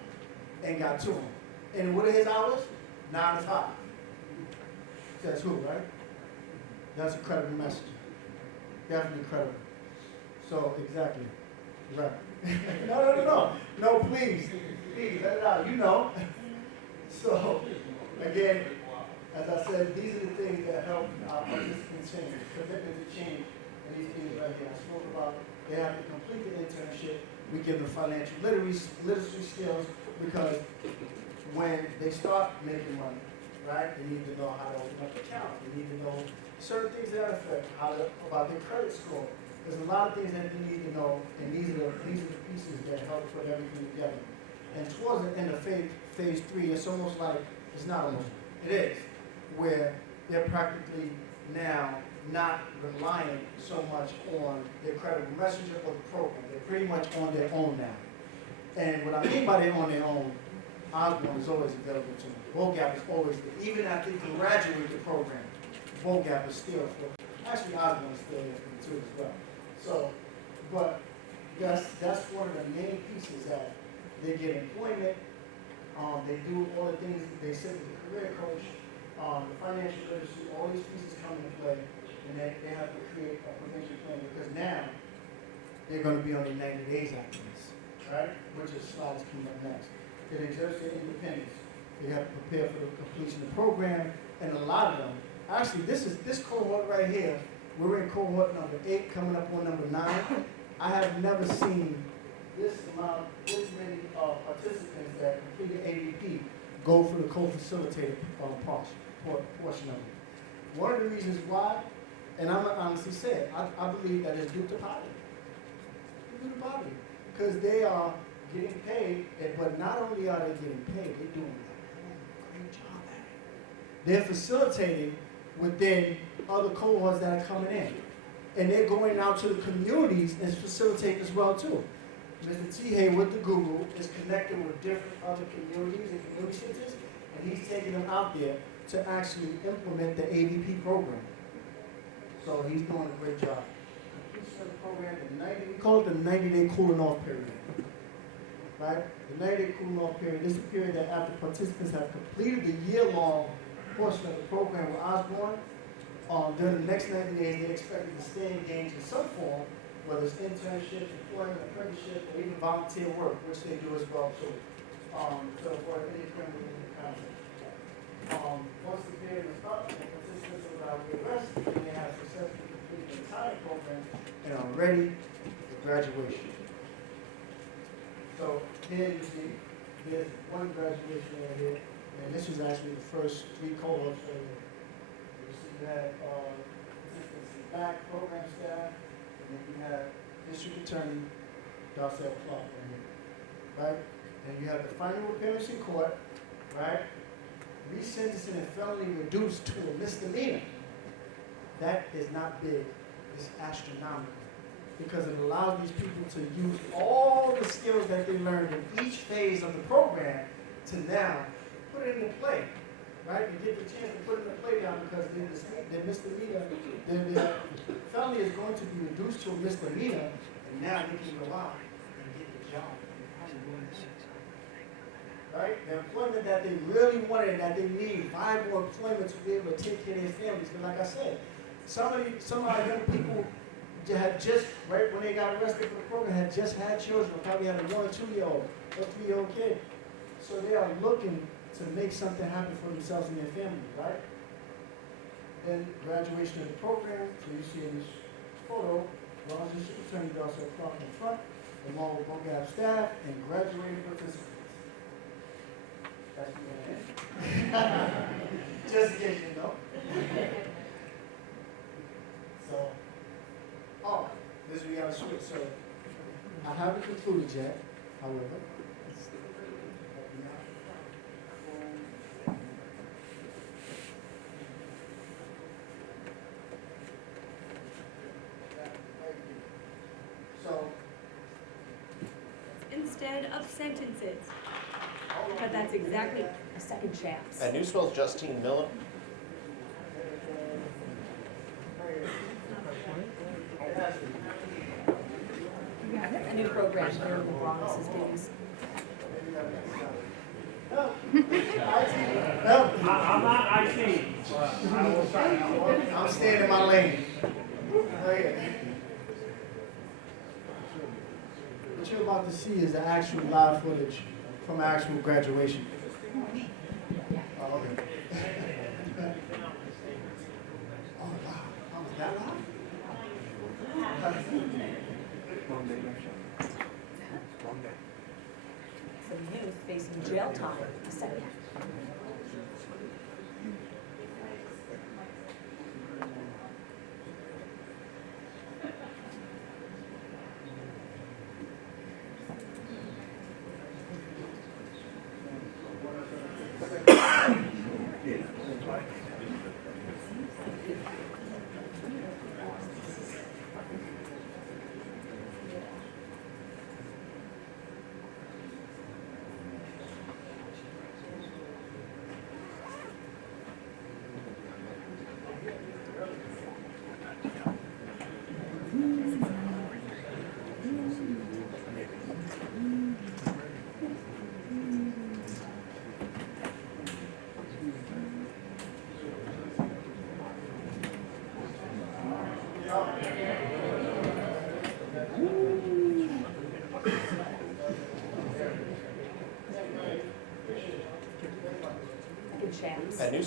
and got to him. And what are his hours? 9 to 5. That's who, right? That's a credible messenger. Definitely credible. So, exactly. Right. No, please, let it out. You know. So, again, as I said, these are the things that help our participants change, commitment to change, and these things right here. I spoke about they have to complete the internship. We give them financial literacy skills because when they start making money, right, they need to know how to open up accounts. They need to know certain things that affect about their credit score. There's a lot of things that they need to know, and these are the pieces that help put everything together. And towards the end of phase 3, it's almost like, it's not almost, it is, where they're practically now not relying so much on the credible messenger or the program. They're pretty much on their own now. And what I mean by they're on their own, Osborne is always available to them. BOGAP is always there. Even after you graduate the program, BOGAP is still for, actually Osborne is still there for you too as well. So, but that's one of the main pieces that they get employment, they do all the things, they sit with the career coach, the financial literacy, all these pieces come into play, and they have to create a prevention plan because now they're going to be on their 90 days after this, right? Which is slides coming up next. It exerts their independence. They have to prepare for the completion of the program, and a lot of them, actually this cohort right here, we're in cohort number 8, coming up on number 9. I have never seen this many participants that completed AVP go for the co-facilitator portion of it. One of the reasons why, and I'm gonna honestly say it, I believe that it's due to poverty. It's due to poverty. Because they are getting paid, but not only are they getting paid, they're doing a great job at it. They're facilitating within other cohorts that are coming in. And they're going out to the communities and facilitating as well too. Mr. T. Hay with the Google is connecting with different other communities and community centers, and he's taking them out there to actually implement the AVP program. So he's doing a great job. Completion of the program, we call it the 90-day cooling off period. Right? The 90-day cooling off period is a period that after participants have completed the year-long portion of the program with Osborne, during the next 90 days, they're expected to stay engaged in some form, whether it's internship, employment, apprenticeship, or even volunteer work, which they do as well too. So for any criminal contact. Once the period is up, the participants are allowed to rest, and they have successfully completed the entire program and are ready for graduation. So here you see, there's one graduation right here, and this was actually the first 3 cohorts right here. You see you have participants in back, program staff, and then you have district attorney, Darcel Clark, right? And you have the final appearance in court, right? Resentencing and felony reduced to a misdemeanor. That is not big, it's astronomical. Because it allows these people to use all the skills that they learned in each phase of the program to now put it into play, right? You get the chance to put it into play now because their misdemeanor, their felony is going to be reduced to a misdemeanor, and now they can go out and get the job. Right? The employment that they really wanted, that they need, viable employment to be able to take care of their families. Because like I said, some of our young people had just, right when they got arrested for the program, had just had children, probably had a 1 or 2-year-old or 3-year-old kid. So they are looking to make something happen for themselves and their family, right? Then graduation of the program, so you see in this photo, Bronx District Attorney Darcel Clark in front, along with BOGAP staff and graduating participants. That's the end. Just in case you know. So, this we gotta switch. So, I haven't concluded yet, however. So, instead of sentences. But that's exactly a second chance. And Newswell's Justine Miller. A new program here in the Bronx is being. I'm not IT, but I will try. I'm staying in my lane. Right here. What you're about to see is the actual live footage from actual graduation. Oh, okay. Oh, wow. Oh, was that loud? Some youth facing jail time. A second.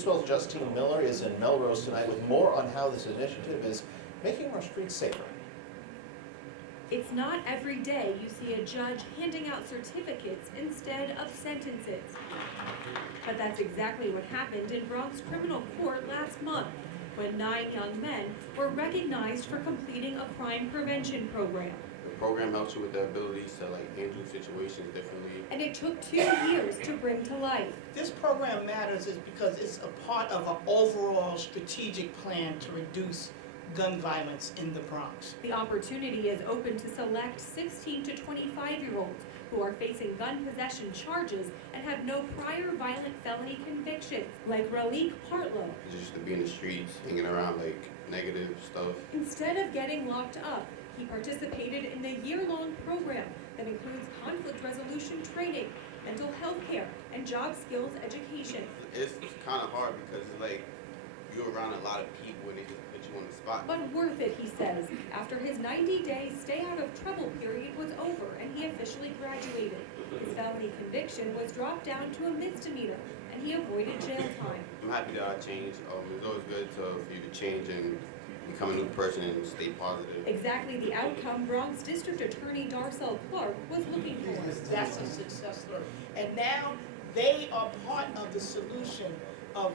News 12's Justine Miller is in Melrose tonight with more on how this initiative is making our streets safer. It's not every day you see a judge handing out certificates instead of sentences. But that's exactly what happened in Bronx criminal court last month, when 9 young men were recognized for completing a crime prevention program. The program helps you with the abilities to handle situations differently. And it took 2 years to bring to life. This program matters is because it's a part of an overall strategic plan to reduce gun violence in the Bronx. The opportunity is open to select 16 to 25-year-olds who are facing gun possession charges and have no prior violent felony convictions, like Ralik Partlow. Just to be in the streets, hanging around negative stuff. Instead of getting locked up, he participated in the year-long program that includes conflict resolution training, mental health care, and job skills education. It's kind of hard because it's you're around a lot of people and they just put you on the spot. But worth it, he says, after his 90-day stay out of trouble period was over and he officially graduated. His felony conviction was dropped down to a misdemeanor and he avoided jail time. I'm happy that I changed. It's always good for you to change and become a new person and stay positive. Exactly the outcome Bronx District Attorney Darcel Clark was looking for. That's a success story. And now they are part of the solution of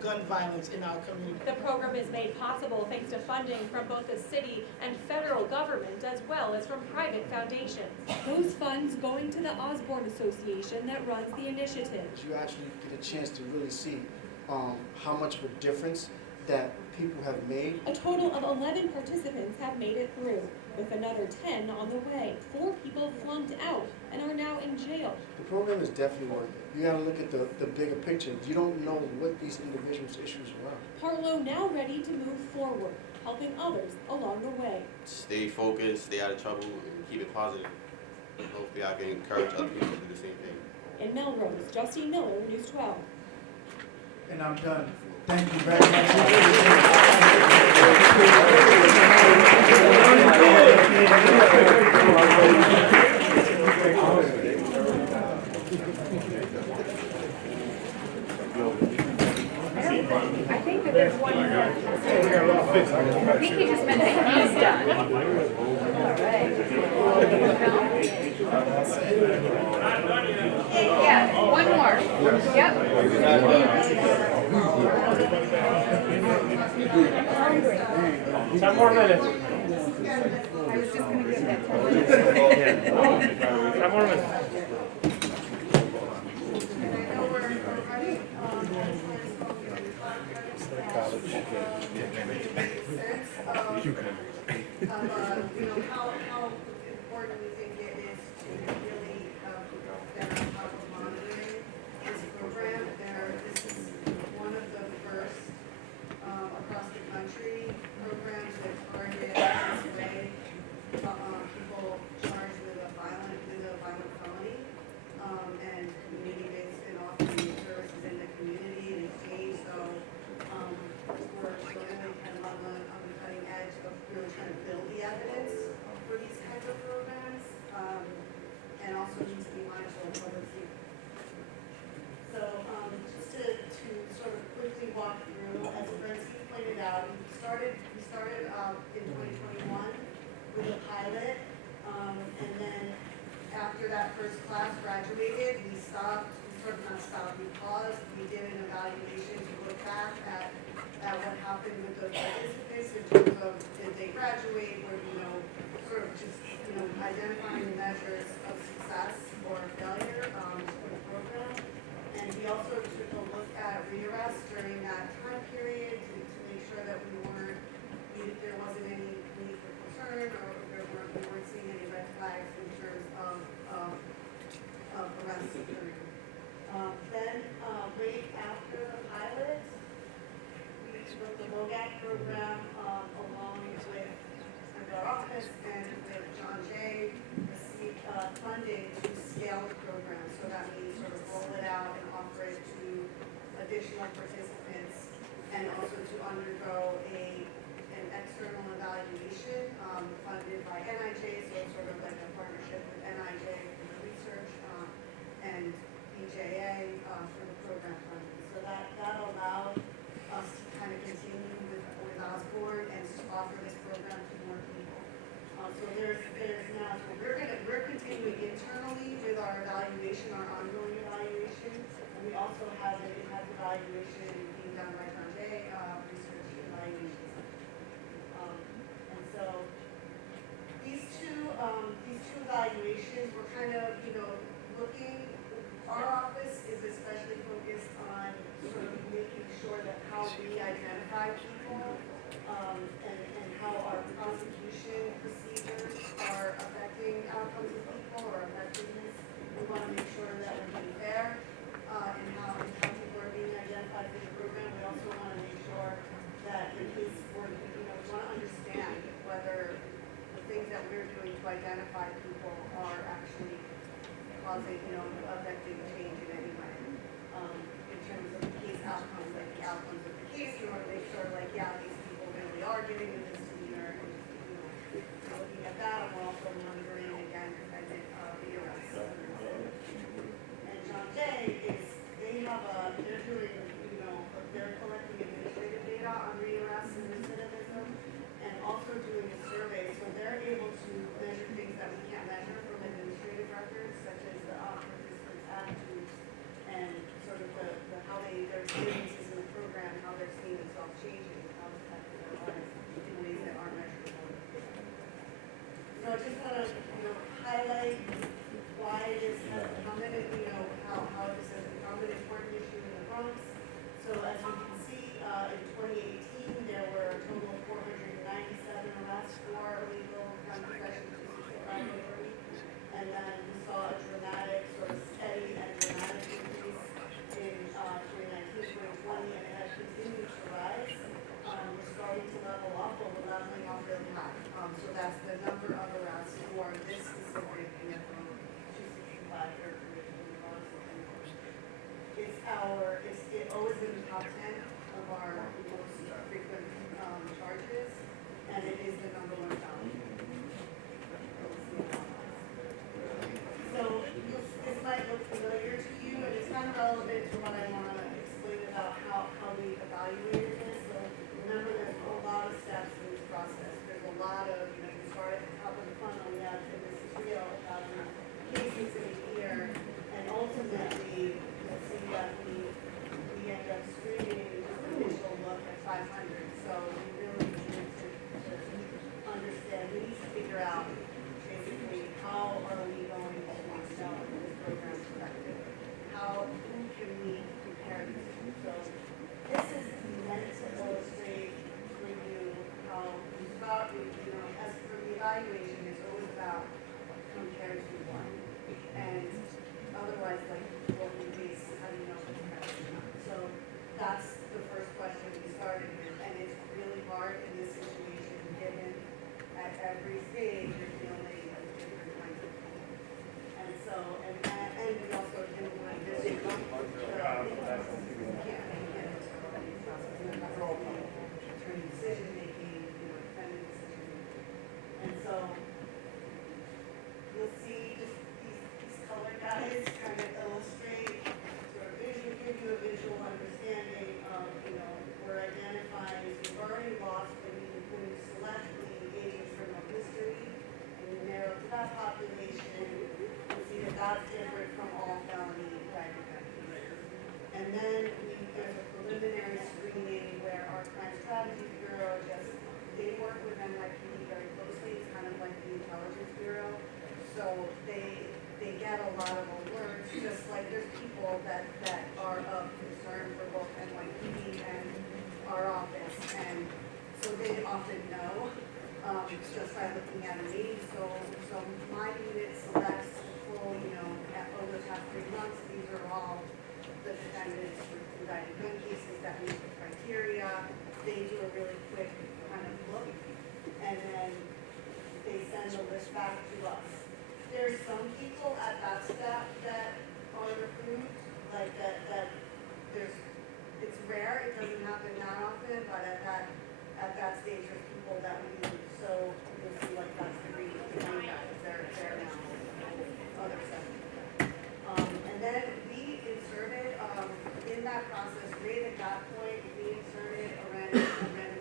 gun violence in our community. The program is made possible thanks to funding from both the city and federal government, as well as from private foundations. Those funds going to the Osborne Association that runs the initiative. You actually get a chance to really see how much of a difference that people have made. A total of 11 participants have made it through, with another 10 on the way. 4 people flunked out and are now in jail. The program is definitely worth it. You gotta look at the bigger picture. You don't know what these individuals' issues are. Partlow now ready to move forward, helping others along the way. Stay focused, stay out of trouble, and keep it positive. And hopefully I can encourage other people to do the same thing. In Melrose, Justine Miller, News 12. And I'm done. Thank you very much. I think that there's one more. I think he just meant that he's done. Yeah, one more. Yep. 10 more minutes. I was just gonna give that to him. 10 more minutes. How important we think it is to really get on top of monitoring this program. This is one of the first across the country programs that target this way people charged with a violent felony and community-based and offering services in the community and exchange. So we're really kind of on the cutting edge of really trying to build the evidence for these kinds of programs, and also needs to be mindful of public safety. So just to sort of quickly walk through, as Francine pointed out, we started in 2021 with a pilot, and then after that first class graduated, we paused, we did an evaluation to look back at what happened with the participants in terms of did they graduate, or sort of just identifying measures of success or failure for the program. And we also took a look at rearrests during that time period to make sure that there wasn't any need for concern, or we weren't seeing any red flags in terms of arrests occurring. Then right after the pilot, we took the LOGAC program along with our office and with John Jay, received funding to scale the program. So that means sort of roll it out and offer it to additional participants, and also to undergo an external evaluation funded by NIJ, so it's sort of like a partnership with NIJ for the research and BJA for the program funding. So that allows also has an impact evaluation being done by John Jay, research evaluation center. And so these two evaluations were kind of, looking, our office is especially focused on sort of making sure that how we identify people, and how our prosecution procedures are affecting outcomes of people or affecting this. We want to make sure that we're being fair, in how people are being identified through the program. We also want to make sure that in case we're, we want to understand whether the things that we're doing to identify people are actually causing, affecting change in any way. In terms of the case outcomes, like the outcomes of the case, we want to make sure, like, yeah, these people really are getting a misdemeanor, and, looking at that, and we're also monitoring, again, defendant arrests. And John Jay they're doing, they're collecting administrative data on rearrests and recidivism, and also doing a survey, so they're able to measure things that we can't measure from administrative records, such as the participants' attitudes, and sort of how their experiences in the program, how they're seeing themselves changing, how it's affecting their lives in ways that aren't measurable. So I just want to, highlight why this has become how this has become an important issue in the Bronx. So as you can see, in 2018, there were a total of 497 arrests for illegal gun possession to society. And then we saw a dramatic, sort of steady and dramatic increase in 2019, 2020, and it has continued to rise. We're starting to level up, but we're leveling off really high. So that's the number of arrests for this specific, 265 characteristics in the Bronx. It's always in the top 10 of our most frequent charges, and it is the number one felony. So this might look familiar to you, and it's kind of relevant to what I want to explain about how we evaluated this. So remember, there's a lot of steps in this process. There's a lot of, you start at the top of the funnel, we have, and this is real, 1,000 cases in a year, and ultimately, you'll see that we end up screening just an initial look at 500. So we really need to understand, we need to figure out basically how are we going to know if this program is effective? Who can we compare this to? So this is meant to illustrate for you how as for the evaluation, it's always about compared to one. And otherwise, like, what we base, how do you know what's effective or not? So that's the first question we started with, and it's really hard in this situation, given at every stage you're dealing with different kinds of people. And so, and we also didn't want to visit attorney decision making, defendant decision making. And so you'll see just these color guides kind of illustrate, sort of give you a visual understanding of, we're identifying, so you've already lost when you select the engaging criminal history, and you narrow to that population, you'll see that that's different from all felony indicted cases. And then there's a preliminary screening where our crime strategy bureau they work with NYPD very closely. It's kind of like the intelligence bureau. So they get a lot of alerts, just like there's people that are of concern for both NYPD and our office. And so they often know, just by looking at a name. So my unit selects full, over the past 3 months, these are all the defendants with indicted gun cases that meet the criteria. They do a really quick kind of look, and then they send the list back to us. There's some people at that step that are approved, like that it's rare, it doesn't happen that often, but at that stage there's people that we use. So you'll see like that's the green guys, they're now other stuff. And then we inserted, in that process, right at that point, we inserted a random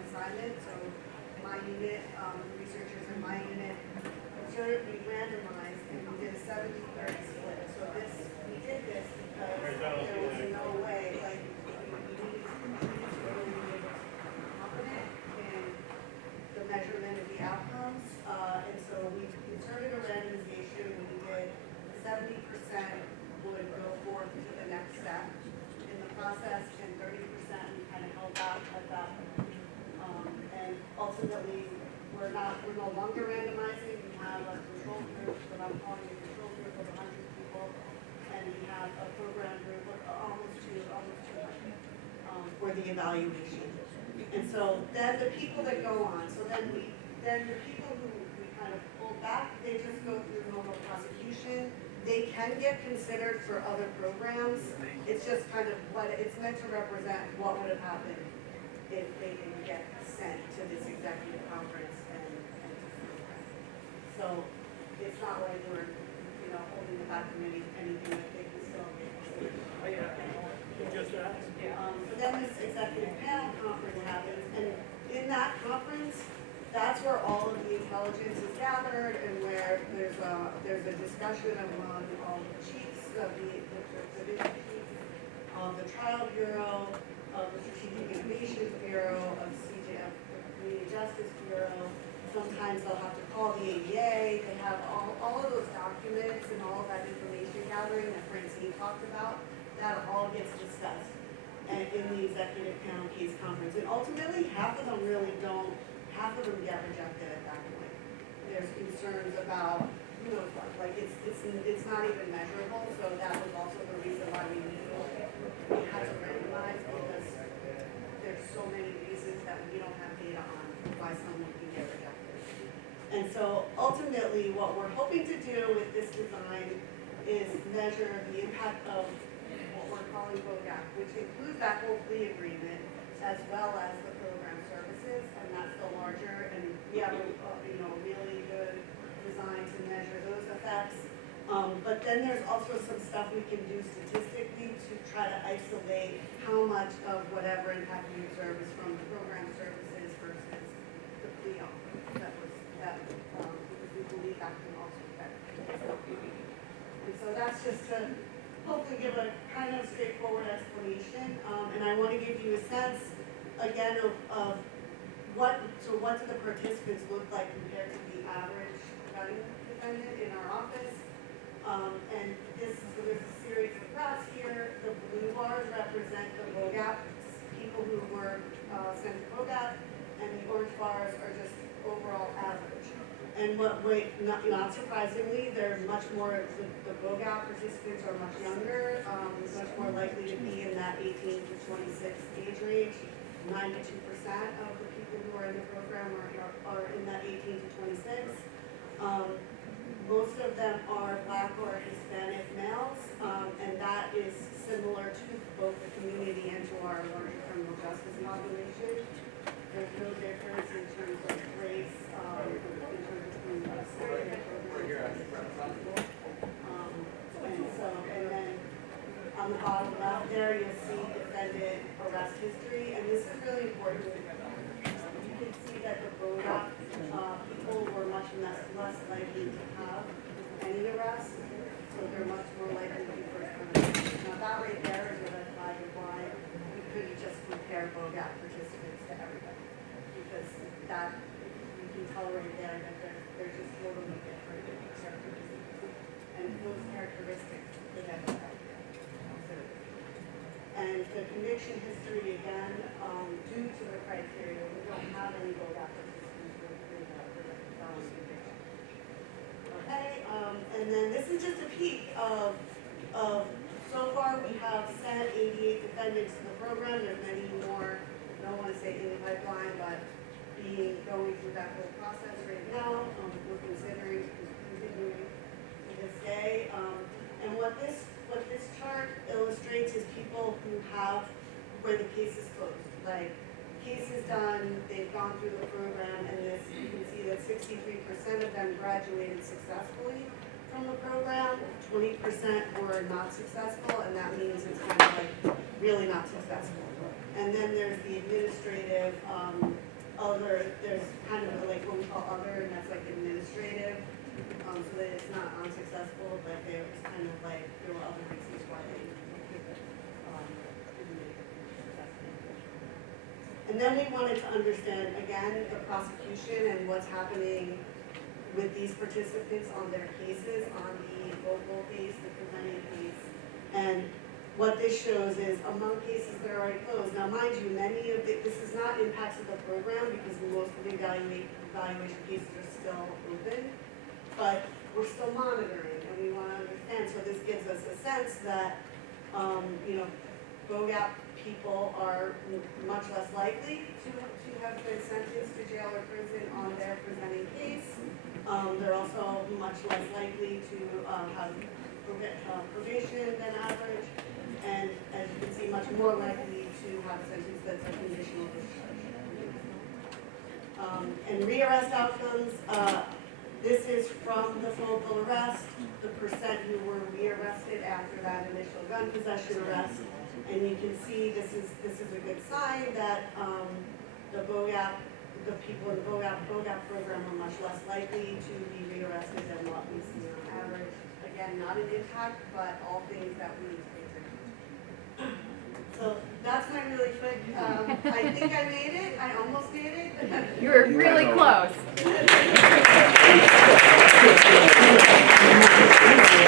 assignment. So my unit, the researchers in my unit, we randomized and we did a 70-30 split. So we did this because there was no way I'm calling a control group of 100 people, and we have a program group of almost 200 for the evaluation. And so then the people that go on, then the people who we kind of pull back, they just go through normal prosecution. They can get considered for other programs. It's just kind of what, it's meant to represent what would have happened if they didn't get sent to this executive conference and to program. So it's not like we're, holding them back from anything that they can still get considered. So then this executive panel conference happens, and in that conference, that's where all of the intelligence is gathered, and where there's a discussion among all the chiefs of the division chiefs, of the trial bureau, of the Strategic Innovations Bureau, of CJF, the Community Justice Bureau. Sometimes they'll have to call the ADA. They have all of those documents and all of that information gathering that Francine talked about. That all gets discussed and in the executive panel case conference. And ultimately, half of them get rejected at that point. There's concerns about, like it's not even measurable, so that was also the reason why we had to randomize, because there's so many reasons that we don't have data on why someone can get rejected. And so ultimately, what we're hoping to do with this design is measure the impact of what we're calling BOGAP, which includes that whole plea agreement, as well as the program services, and that's the larger, and we have a really good design to measure those effects. But then there's also some stuff we can do statistically to try to isolate how much of whatever impact we observe is from the program services versus the plea offer because we believe that can also affect. And so that's just to hopefully give a kind of straightforward explanation. And I want to give you a sense, again, of what do the participants look like compared to the average gun defendant in our office. And so there's a series of graphs here. The blue bars represent the BOGAP, people who were sent to BOGAP, and the orange bars are just overall average. And not surprisingly, they're much more, the BOGAP participants are much younger, much more likely to be in that 18 to 26 age range. 92% of the people who are in the program are in that 18 to 26. Most of them are Black or Hispanic males, and that is similar to both the community and to our larger criminal justice population. There's no difference in terms of race, in terms of who is serving the program. And then on the bottom left there, you'll see defendant arrest history, and this is really important. You can see that the BOGAP people were much less likely to have any arrests, so they're much more likely to be first time offenders. Now that right there is a red flag of why we couldn't just compare BOGAP participants to everybody, because that you can tell right there that they're just totally different characteristics, and those characteristics could have an idea. And the conviction history again, due to the criteria, we don't have any BOGAP participants with felony conviction. Okay, and then this is just a peek of so far we have sent 88 defendants to the program. There's many more, I don't want to say in the pipeline, but going through that whole process right now. We're continuing to this day. And what this chart illustrates is people where the case is closed. Like, case is done, they've gone through the program, and you can see that 63% of them graduated successfully from the program, 20% were not successful, and that means it's kind of like really not successful. And then there's the administrative, there's kind of like what we call other, and that's like administrative, so that it's not unsuccessful, but it's kind of like there were other reasons why they didn't make it successful. And then we wanted to understand, again, the prosecution and what's happening with these participants on their cases, on the local case, the presenting case. And what this shows is among cases that are already closed. Now, mind you, this is not impacts of the program because most of the evaluation cases are still open, but we're still monitoring. sense that, you know, BOGAP people are much less likely to have been sentenced to jail or prison on their presenting case. They're also much less likely to have probation than average, and as you can see, much more likely to have a sentence that's a conditional discharge. And rearrest outcomes, this is from the focal arrest, the percent who were rearrested after that initial gun possession arrest. And you can see this is a good sign that the people in the BOGAP program are much less likely to be rearrested than what we see on average. Again, not an impact, but all things that we need to pay attention to. So that's my really quick, I think I made it, I almost made it. You were really close.